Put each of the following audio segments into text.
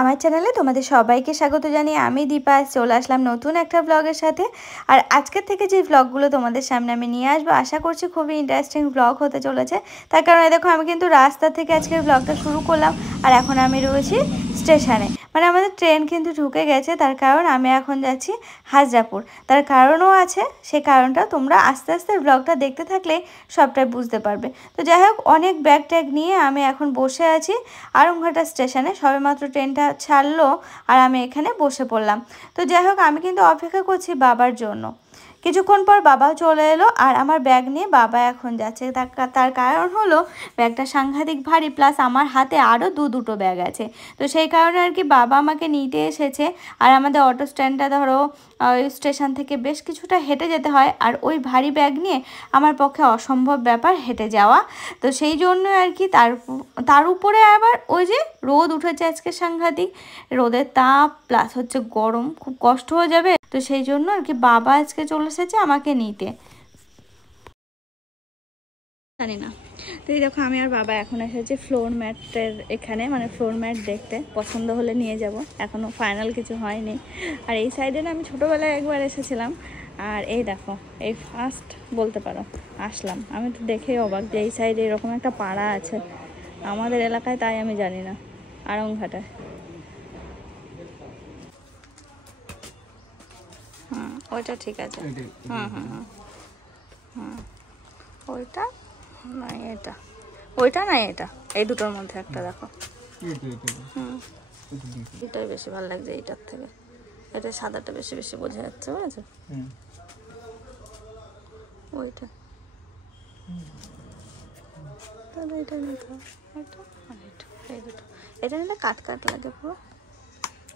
আমার চ্যানেলে তোমাদের সবাইকে স্বাগত জানিয়ে আমি দীপা চলে আসলাম নতুন একটা ব্লগের সাথে। আর আজকের থেকে যে ব্লগগুলো তোমাদের সামনে আমি নিয়ে আসবো আশা করছি খুবই ইন্টারেস্টিং ব্লগ হতে চলেছে। তার কারণে দেখো আমি কিন্তু রাস্তা থেকে আজকের ব্লগটা শুরু করলাম আর এখন আমি রয়েছি স্টেশনে, মানে আমাদের ট্রেন কিন্তু ঢুকে গেছে। তার কারণ আমি এখন যাচ্ছি হাজরাপুর, তার কারণও আছে, সে কারণটা তোমরা আস্তে আস্তে ব্লগটা দেখতে থাকলে সবটাই বুঝতে পারবে। তো যাই হোক, অনেক ব্যাগ ট্যাগ নিয়ে আমি এখন বসে আছি আরংঘাটা স্টেশনে। সবেমাত্র ট্রেনটা ছাড়লো আর আমি এখানে বসে পড়লাম। তো যাই হোক, আমি কিন্তু অপেক্ষা করছি বাবার জন্য। কিছুক্ষণ পর বাবাও চলে এলো আর আমার ব্যাগ নিয়ে বাবা এখন যাচ্ছে। তার কারণ হলো ব্যাগটা সাংঘাতিক ভারী, প্লাস আমার হাতে আরও দুটো ব্যাগ আছে। তো সেই কারণে আর কি বাবা আমাকে নিতে এসেছে। আর আমাদের অটো স্ট্যান্ডটা ধরো স্টেশন থেকে বেশ কিছুটা হেঁটে যেতে হয়, আর ওই ভারী ব্যাগ নিয়ে আমার পক্ষে অসম্ভব ব্যাপার হেঁটে যাওয়া। তো সেই জন্য আর কি তার উপরে আবার ওই যে রোদ উঠেছে আজকে সাংঘাতিক, রোদের তাপ প্লাস হচ্ছে গরম, খুব কষ্ট হয়ে যাবে। তো সেই জন্য আর কি বাবা আজকে চলে এসেছে আমাকে নিতে। জানি না। তো এই দেখো, আমি আর বাবা এখন এসেছি ফ্লোর ম্যাটের এখানে, মানে ফ্লোর ম্যাট দেখতে। পছন্দ হলে নিয়ে যাব, এখনও ফাইনাল কিছু হয়নি। আর এই সাইডে না আমি ছোটোবেলায় একবার এসেছিলাম, আর এই দেখো এই ফার্স্ট বলতে পারো আসলাম। আমি তো দেখেই অবাক যে এই সাইডে এরকম একটা পাড়া আছে আমাদের এলাকায়, তাই আমি জানি না আরংঘাটায়। হুম, ওইটা ঠিক আছে। ওইটা না এটা, ওইটা না এটা, এই দুটোর মধ্যে একটা দেখো। এটাই বেশি ভালো লাগছে এইটার থেকে, এটা সাদাটা বেশি বেশি বোঝা যাচ্ছে, বুঝেছো? ওইটা তাহলে এটা নিতে হবে, এটা আর এটা, এই দুটো। এটা নিলে কাট লাগে পুরো,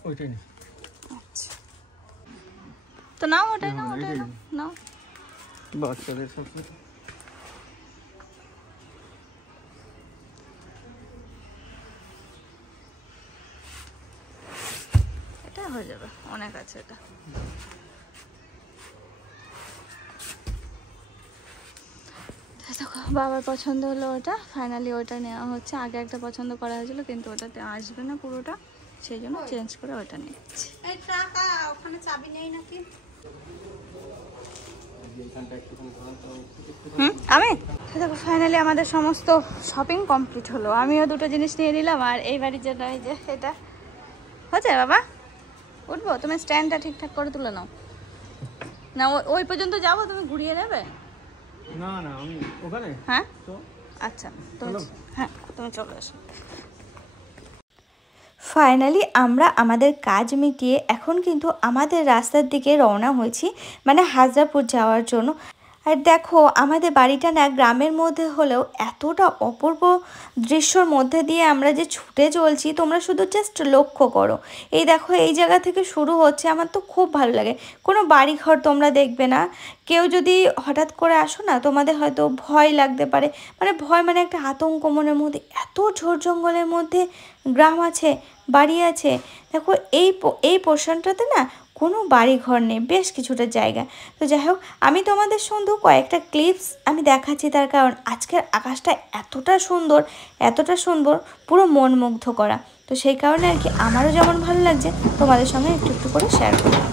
ওইটাই না। আচ্ছা, তো নাও ওটাই নাও, ওটাই নাও। বাচ্চাদের সাথে এটা হয়ে যাবে, অনেক আছে এটা। দেখো বাবার পছন্দ হলো ওটা, ফাইনালি ওটা নেওয়া হচ্ছে। আগে একটা পছন্দ করা হয়েছিল কিন্তু ওটাতে আসবে না পুরোটা, সেই জন্য চেঞ্জ করে ওটা নিচ্ছি। ওখানে চাবি নেই নাকি? আমি দেখো ফাইনালি আমাদের সমস্ত শপিং কমপ্লিট হলো। আমিও দুটো জিনিস নিয়ে নিলাম, আর এই বাড়ির জন্য এই যে এটা হচ্ছে। বাবা উঠবো, তুমি স্ট্যান্ডটা ঠিকঠাক করে তুলে নাও না, ওই পর্যন্ত যাবো, তুমি ঘুরিয়ে নেবে? না না আমি ওখানে। হ্যাঁ আচ্ছা, হ্যাঁ তুমি চলে আসো। ফাইনালি আমরা আমাদের কাজ মিটিয়ে এখন কিন্তু আমাদের রাস্তার দিকে রওনা হয়েছি, মানে হাজরাপুর যাওয়ার জন্য। আর দেখো আমাদের বাড়িটা না গ্রামের মধ্যে হলেও এতটা অপূর্ব দৃশ্যর মধ্যে দিয়ে আমরা যে ছুটে চলছি, তোমরা শুধু জাস্ট লক্ষ্য করো। এই দেখো এই জায়গা থেকে শুরু হচ্ছে, আমার তো খুব ভালো লাগে। কোনো বাড়িঘর তোমরা দেখবে না। কেউ যদি হঠাৎ করে আসো না, তোমাদের হয়তো ভয় লাগতে পারে, মানে ভয় মানে একটা আতঙ্ক মনের মধ্যে। এত ঝোড় জঙ্গলের মধ্যে গ্রাম আছে, বাড়ি আছে। দেখো এই পোর্শনটাতে না কোনো বাড়ি ঘর নেই, বেশ কিছুটা জায়গা। তো যাই হোক, আমি তোমাদের শুধু কয়েকটা ক্লিপস আমি দেখাচ্ছি, তার কারণ আজকের আকাশটা এতটা সুন্দর, পুরো মন মুগ্ধ করা। তো সেই কারণে আর কি আমারও যেমন ভালো লাগছে তোমাদের সঙ্গে একটু একটু করে শেয়ার করলাম।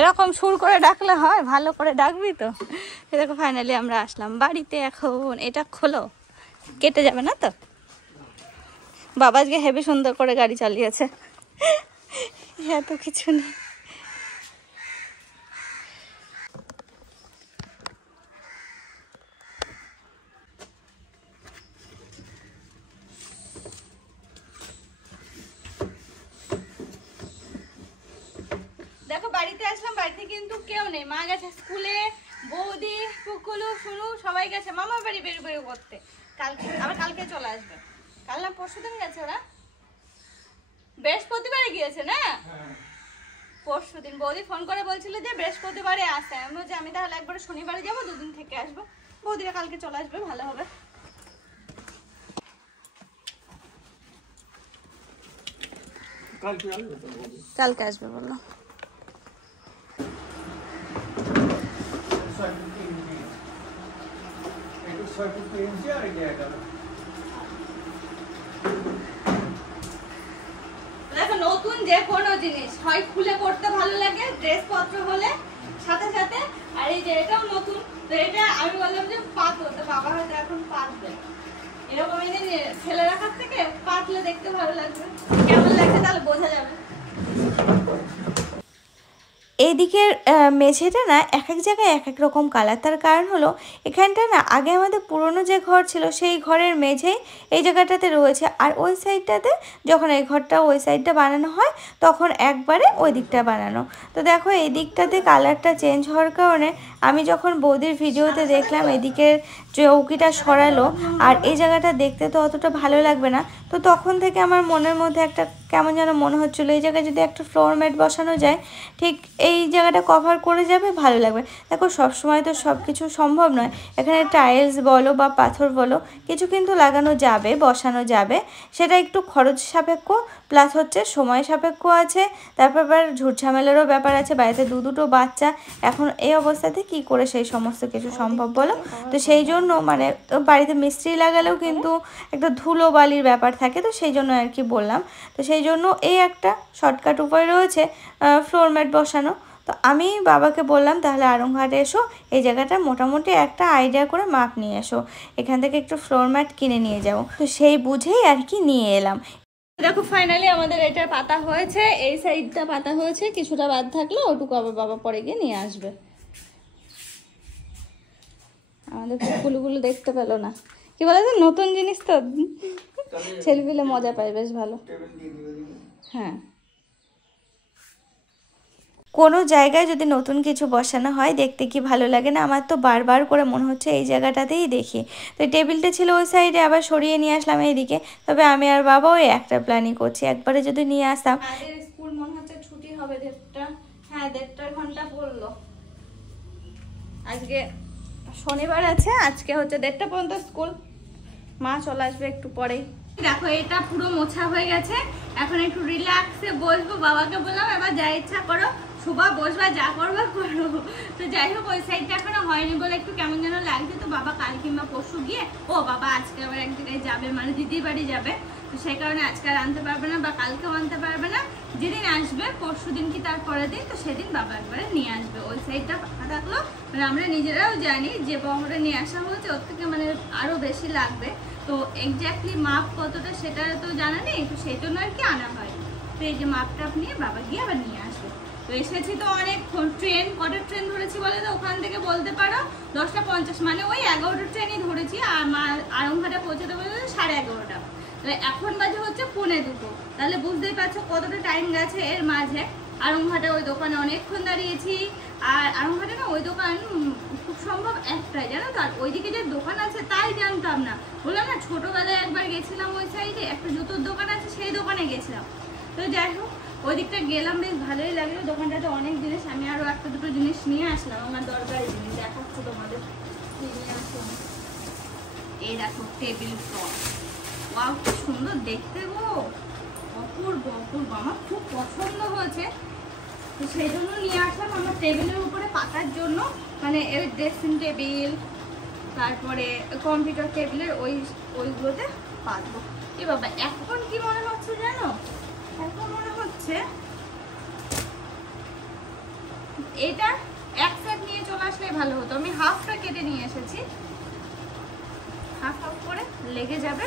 এরকম সুর করে ডাকলে হয়? ভালো করে ডাকবি তো। দেখো ফাইনালি আমরা আসলাম বাড়িতে। এখন এটা খোলো, কেটে যাবে না তো? বাবা আজকে হেভি সুন্দর করে গাড়ি চালিয়েছে, এত কিছু নেই। দেখো বাড়িতে আসলাম, বাড়িতে কিন্তু কেউ নেই। মা গেছে স্কুলে, বৌদি, পুকুলু, শুনু সবাই গেছে মামার বাড়ি বের করতে। কালকে চলে আসবে। কাল না পরশু দিন গেছে ওরা, বৃহস্পতিবারে গিয়েছে না? পরশু দিন বৌদি ফোন করে বলছিল যে বৃহস্পতিবারে আসে। আমি তাহলে একবারে শনিবারে যাবো, দুদিন থেকে আসবো। বৌদিরা কালকে চলে আসবে, ভালো হবে। কালকে আসবে বললো। দেখো নতুন যে কোনো জিনিস হয় খুলে পড়তে ভালো লাগে ড্রেস পত্র হলে সাথে সাথে, আর এই যে এটাও নতুন, তো এটা আমি বললাম যে পাতবো, তো বাবা হয়তো এখন পাতবে। এরকম ফেলে রাখার থেকে পাতলে দেখতে ভালো লাগবে, কেমন লাগছে তাহলে বোঝা যাবে। এইদিকের মেঝেটা না এক এক জায়গায় এক এক রকম কালার, তার কারণ হলো এখানটা না আগে আমাদের পুরনো যে ঘর ছিল সেই ঘরের মেঝেই এই জায়গাটাতে রয়েছে, আর ওই সাইডটাতে যখন এই ঘরটা ওই সাইডটা বানানো হয় তখন একবারে ওই দিকটা বানানো। তো দেখো এই দিকটাতে কালারটা চেঞ্জ হওয়ার কারণে আমি যখন বৌদির ভিডিওতে দেখলাম এদিকের চৌকিটা সরালো আর এই জায়গাটা দেখতে তো অতটা ভালো লাগবে না, তো তখন থেকে আমার মনের মধ্যে একটা কেমন যেন মনে হচ্ছিলো এই জায়গায় যদি একটা ফ্লোর ম্যাট বসানো যায় ঠিক এই জায়গাটা কভার করে যাবে, ভালো লাগবে। দেখো সবসময় তো সব কিছু সম্ভব নয়, এখানে টাইলস বলো বা পাথর বলো কিছু কিন্তু লাগানো যাবে, বসানো যাবে, সেটা একটু খরচ সাপেক্ষ প্লাস হচ্ছে সময় সাপেক্ষ আছে, তারপর আবার ঝুটঝামেলেরও ব্যাপার আছে, বাড়িতে দুটো বাচ্চা, এখন এই অবস্থাতে কি করে সেই সমস্ত কিছু সম্ভব বলো। তো সেই জন্য মানে বাড়িতে মিস্ত্রি লাগালেও কিন্তু একটা ধুলো বালির ব্যাপার থাকে, তো সেই জন্য আর কি বললাম। তো সেই জন্য এই একটা শর্টকাট উপায় রয়েছে ফ্লোর ম্যাট বসানো। তো আমি বাবাকে বললাম তাহলে আড়ংঘাটে এসো, এই জায়গাটা মোটামুটি একটা আইডিয়া করে মাপ নিয়ে এসো, এখান থেকে একটু ফ্লোর ম্যাট কিনে নিয়ে যাও। তো সেই বুঝেই আর কি নিয়ে এলাম। দেখো ফাইনালি আমাদের এটা পাতা হয়েছে, এই সাইডটা পাতা হয়েছে, কিছুটা বাদ থাকলে ওটুকু আবার বাবা পরে গিয়ে নিয়ে আসবে। আমাদের ফুলগুলো দেখতে পেলো না, কি বলে যে নতুন জিনিস তো ছেলেপিলে মজা পায়, বেশ ভালো। হ্যাঁ, কোনো জায়গায় যদি নতুন কিছু বসানো হয় দেখতে কি ভালো লাগে না, আমার তো বারবার করে মনে হচ্ছে এই জায়গাটাতেই দেখি। তো টেবিলটা ছিল ওই সাইডে, আবার সরিয়ে নিয়ে আসলাম এইদিকে। তবে আমি আর বাবা ওই একটা প্ল্যানই করছি, একবারে যদি নিয়ে আসতাম। স্কুল মনে হচ্ছে ছুটি হবে 1:30, হ্যাঁ 1:30 ঘন্টা পড়লো। আজকে শনিবার আছে, আজকে হচ্ছে 1:30 পর্যন্ত স্কুল, মা চলে আসবে একটু পরেই। দেখো এটা পুরো মোছা হয়ে গেছে, এখন একটু রিল্যাক্সে বসবো। বাবাকে বললাম এবার যা ইচ্ছা করো, শুভা বসবা, যা করবা করো। তো যাই হোক ওই সাইডটা এখনো হয়নি বলে একটু কেমন যেন লাগছে। তো বাবা কাল কিংবা পরশু গিয়ে, ও বাবা আজকে আবার এক জায়গায় যাবে, মানে দিদির বাড়ি যাবে, তো সেই কারণে আজকে আর আনতে পারবে না বা কালকেও আনতে পারবে না। যেদিন আসবে পরশু দিন কি তার পরের দিন, তো সেদিন বাবা একবারে নিয়ে আসবে। ওই সাইডটা ফাঁকা থাকলো, মানে আমরা নিজেরাও জানি যে বহরে নিয়ে আসা হচ্ছে ওর থেকে মানে আরও বেশি লাগবে, তো এক্স্যাক্টলি মাপ কতটা সেটা তো জানা নেই, তো সেই জন্য আর কি আনা হয়। তো এই যে মাপটা নিয়ে বাবা গিয়ে আবার নিয়ে আসবে। তো এসেছি তো অনেক ট্রেন, কটার ট্রেন ধরেছি বলে তো ওখান থেকে বলতে পারো 10:50, মানে ওই 11টার ট্রেনই ধরেছি, আর আড়ংঘাটে পৌঁছাতে বলে 11:30। তাহলে এখন বাজে হচ্ছে 1:45, তাহলে বুঝতেই পারছো কতটা টাইম গেছে এর মাঝে। আড়ংঘাটে ওই দোকানে অনেকক্ষণ দাঁড়িয়েছি, আর আড়ংঘাটে না ওই দোকান খুব সম্ভব একটাই, জানো তো, আর ওইদিকে যে দোকান আছে তাই জানতাম না। বললাম না ছোটবেলায় একবার গেছিলাম ওই সাইডে, একটা জুতোর দোকান আছে, সেই দোকানে গেছিলাম। তো যাই হোক ওই দিকটা গেলাম, বেশ ভালোই লাগলো। দোকানটাতে অনেক জিনিস, আমি আরও একটা দুটো জিনিস নিয়ে আসলাম, আমার দরকারি জিনিস দেখাচ্ছি তোমাদের। নিয়ে আসলাম এই দেখো টেবিল ক্লথ, ওয়াও কি সুন্দর দেখতে গো, অপূর্ব অপূর্ব, আমার খুব পছন্দ হয়েছে। তো সেই জন্য নিয়ে আসলাম আমার টেবিলের উপরে পাতার জন্য, মানে এই ড্রেসিং টেবিল, তারপরে কম্পিউটার টেবিলের ওইগুলোতে পাতবো। এ বাবা এখন কি মনে হচ্ছে জানো, এখন মনে হচ্ছে এটা এক সেট নিয়ে চলে আসলে ভালো হতো। আমি হাফটা কেটে নিয়ে এসেছি, হাফ হাফ করে লেগে যাবে,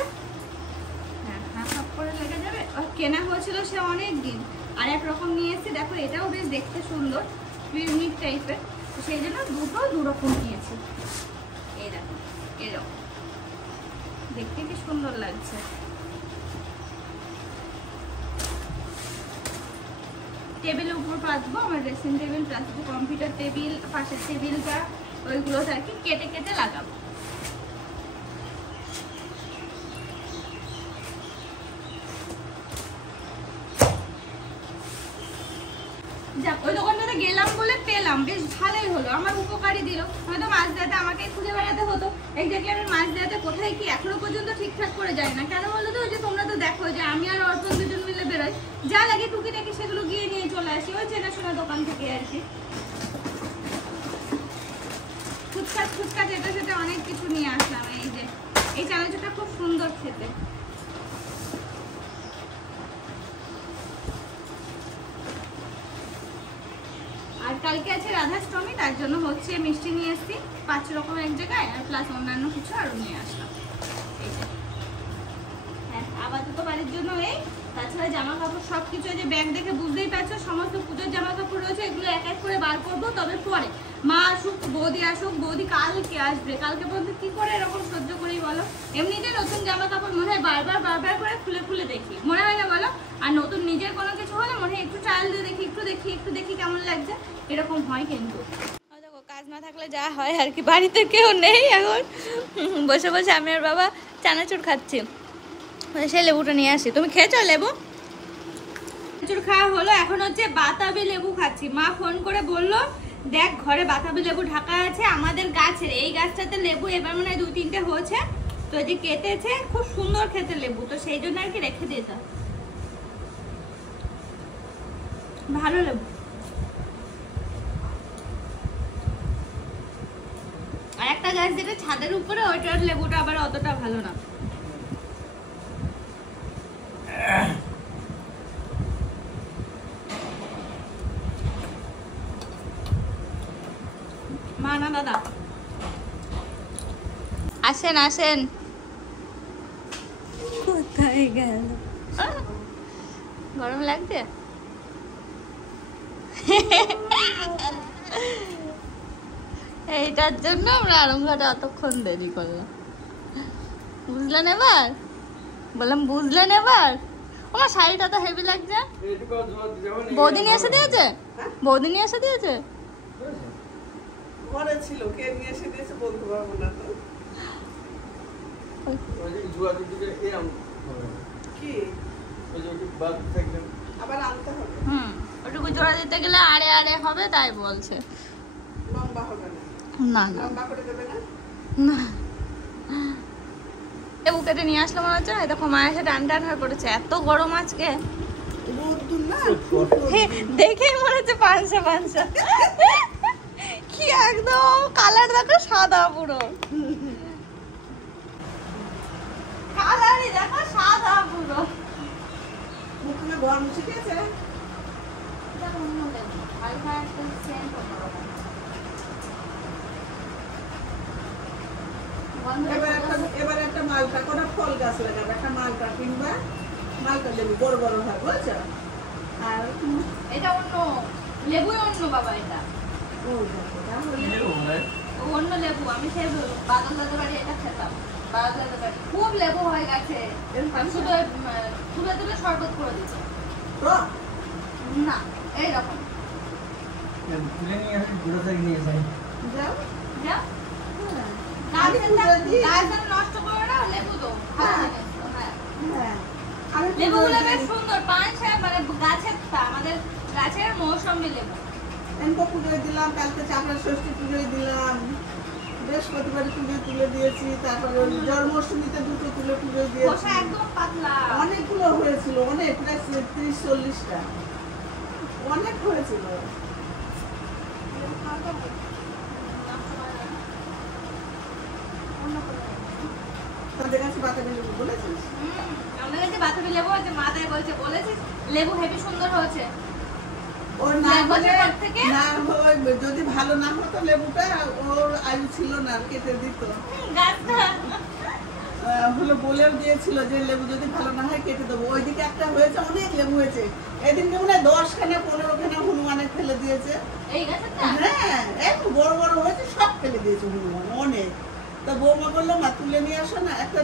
হ্যাঁ হাফ হাফ করে লেগে যাবে। কেনা হয়েছিল সে অনেক দিন, আর এক রকম নিয়ে এসেছি। দেখো এটাও বেশ দেখতে সুন্দর, ইউনিক টাইপের, সেই জন্য দু রকম নিয়েছি। এই দেখো এরকম দেখতে কি সুন্দর লাগছে। টেবিলের উপর পাতবো, আমার dressing table plus computer table, পাশের টেবিলটা ওইগুলোতে আর কি কেটে কেটে লাগাবো। যাক, ওই দোকানটাতে গেলাম বলে পেলাম, বেশ ভালোই হলো, আমার উপকারই দিল। হয়তো মাছ দেওয়াতে আমাকে খুঁজে বেড়াতে হতো। এই দেখলে আমি মাছ দেওয়াতে কোথায় কি এখনো পর্যন্ত ঠিকঠাক করে যায় না। কেন বলো তো? ওই যে তোমরা তো দেখো যে আমি আর অর্পণ দুজন মিলে বেরোই, যা লাগে টুকিটাকি সেগুলো গিয়ে নিয়ে চলে আসি ওই চেনাশোনা দোকান থেকে আর কি। ফুচকা যেটা সেটা অনেক কিছু নিয়ে আসলাম। এই যে এই চানাচুরটা খুব সুন্দর খেতে। আর কালকে আছে রাধাষ্টমী, তার জন্য হচ্ছে মিষ্টি নিয়ে এসেছি 5 রকম এক জায়গায়, আর প্লাস অন্যান্য কিছু আরো নিয়ে আসলাম। এই যে হ্যাঁ, আপাতত বাড়ির জন্য এই। তাছাড়া জামা কাপড় সবকিছু, যে ব্যাগ দেখে বুঝতেই পারছো সমস্ত পুজোর জামা কাপড় রয়েছে, এগুলো এক এক করে বার করবো। তবে পরে মা আসুক, বৌদি আসুক, বৌদি কালকে আসবে, কালকে পর্যন্ত কি করে এরকম সহ্য করি বলো? এমনিতে নতুন জামা কাপড় মনে হয় বারবার করে খুলে দেখি, মনে হয় না বলো? আর নতুন নিজের কোনো কিছু হলে মনে হয় একটু ট্রায়াল দিয়ে দেখি, একটু দেখি কেমন লাগছে, এরকম হয়। কিন্তু দেখো কাজ না থাকলে যা হয় আর কি। বাড়িতে কেউ নেই এখন, বসে বসে আমি আর বাবা চানাচুর খাচ্ছি। সেই লেবুটা নিয়ে আসি। তুমি খেয়েছো লেবু? চানাচুর খাওয়া হলো, এখন হচ্ছে বাতাবি লেবু খাচ্ছি। মা ফোন করে বললো দেখ ঘরে বাতাবি লেবু ঢাকা আছে আমাদের গাছের, এই গাছটাতে লেবু এবার মনে হয় 2-3টে হয়েছে, তো যে কেটেছে খুব সুন্দর খেতে লেবু, তো সেই জন্য আর কি রেখে দিয়েছে। ভালো লেবু। আর একটা গাছ যেটা ছাদের উপরে, ওইটার লেবুটা আবার অতটা ভালো না। মা না দাদা আসেন। কোথায় গেল? গরম লাগছে? এইটার জন্য আমরা আরম্ভটা অতক্ষণ দেরি করলাম, বুঝলেন এবার? বললাম বুঝলেন এবার? আমার শাড়িটা তো হেভি লাগছে। বৌদি নিয়ে এসে দিয়েছে? বৌদি নিয়ে এসে দিয়েছে? ঘরে ছিল, কে নিয়ে এসে দিয়েছে বলতে পারবো না তো। কি আবার আনতে হবে? ওটুকু জোড়া দিতে গেলে আড়ে হবে, তাই বলছে। লম্বা হবে না? না লম্বা করে দেবে না? না, লেবু কেটে নিয়ে আসলে মনে হচ্ছে। দেখো মা এসে টান হয়ে পড়েছে, এত গরম আজকে। দেখে মনে হচ্ছে পাঁচশো কি একদম কালার দেখো, সাদা পুরো কালারই দেখো, সাদা পুরো। মুখে গরম শিখেছে। এবার একটা মালটা করে ফল গাছ লাগাবে, একটা মালটা কিনবা, মালটা লেবু বড় হয় বুঝছো? আর এটা অন্য লেবুই অন্য বাবা, এটা অন্য লেবু। আমি সেই বাদল দাদা বাড়ি এটা খেতাম, বাদল দাদা বাড়ি খুব লেবু হয়ে গেছে, শুধু তুলে শরবত করে দিচ্ছে না এইরকম। নষ্ট করো না, লেবু তো লেবুগুলো বেশ সুন্দর, মানে গাছের, আমাদের গাছের মৌসুমী লেবু। পুজোয় দিলাম, কালকে চাপড়া ষষ্ঠী পুজোয় দিলাম, বৃহস্পতিবার তুলে দিয়েছি, তারপরে জন্মাষ্টমীতে 2টো তুলে পুজোয় দিয়েছি। একদম পাতলা অনেকগুলো হয়েছিল, অনেক, প্রায় 30-40টা, অনেক হয়েছিল। আমাদের কাছে বাতাবি লেবু বলেছিস? আমাদের কাছে বাতাবি লেবু আছে, মাথায় বলছে বলেছিস লেবু হেবি সুন্দর হয়েছে। ওর না যদি ভালো না হতো লেবুটা, ওর আয়ু ছিল না, কেটে দিত। হলো বলেও দিয়েছিল যে লেবু যদি ভালো না হয় কেটে দেবো। ওইদিকে একটা হয়েছে, অনেক লেবু হয়েছে, এদিনকে মনে হয় 10খানা 15খানা হনুমানে ফেলে দিয়েছে। হ্যাঁ, একটু বড় হয়েছে, সব ফেলে দিয়েছে হনুমান, অনেক। তা বৌমা বললো মা তুলে নিয়ে আসো না, একটা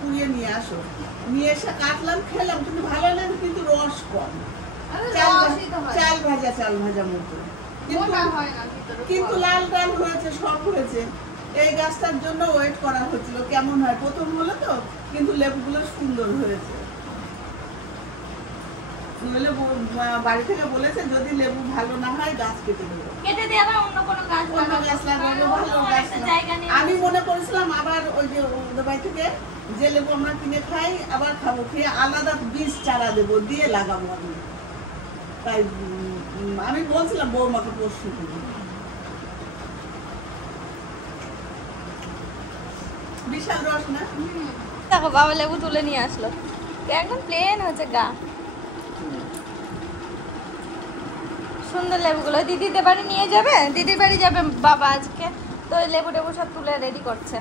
কুড়িয়ে নিয়ে আসো। নিয়ে এসে কাটলাম, খেলাম, কিন্তু ভালো লাগে, কিন্তু রস কম, চাল ভাজা মতো, কিন্তু লাল হয়েছে, সব হয়েছে। এই গাছটার জন্য ওয়েট করা হচ্ছিল কেমন হয়, প্রথম হলো তো, কিন্তু লেবুগুলো সুন্দর হয়েছে। নইলে বাড়ি থেকে বলেছে যদি লেবু ভালো না হয় গাছ কেটে দেবো। কেটে দিয়ে আবার অন্য কোনো গাছ লাগাবো, ভালো গাছ আমি মনে করেছিলাম আবার ওই যে ওদের বাড়ি থেকে যে লেবু আমরা কিনে খাই আবার খাবো, খেয়ে আলাদা বীজ চারা দেবো দিয়ে লাগাবো আমি। তাই আমি বলছিলাম বৌমাকে পরশু দিন। বিশাল রস না? দেখো বাবা লেবু তুলে নিয়ে আসলো, একদম প্লেন হচ্ছে গা। সুন্দর লেবুগুলো দিদিদের বাড়ি নিয়ে যাবে, দিদির বাড়ি যাবে বাবা আজকে, তো লেবু টেবু সব তুলে রেডি করছে।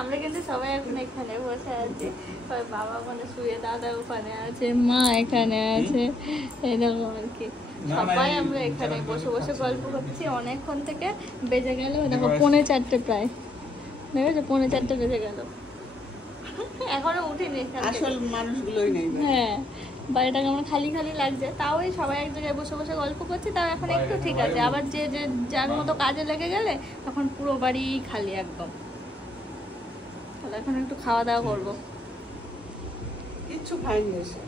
আমরা কিন্তু সবাই এখন এখানে বসে আছি, বাবা ওখানে শুয়ে, দাদা ওখানে আছে, মা এখানে আছে, এরকম আর কি সবাই আমরা এখানে বসে বসে গল্প করছি অনেকক্ষণ থেকে। বেজে গেল দেখো 3:45 প্রায়, দেখেছো 3:45 বেজে গেল, এখনো উঠিনি। আসল মানুষগুলোই নেই। হ্যাঁ, বাড়িটা কেমন খালি খালি লাগছে, তাও এই সবাই এক জায়গায় বসে বসে গল্প করছি, তাও এখন একটু ঠিক আছে। আবার যে যে যার মতো কাজে লেগে গেলে তখন পুরো বাড়ি খালি একদম। তাহলে এখন একটু খাওয়া দাওয়া করবো। কিচ্ছু খাইনি এসে।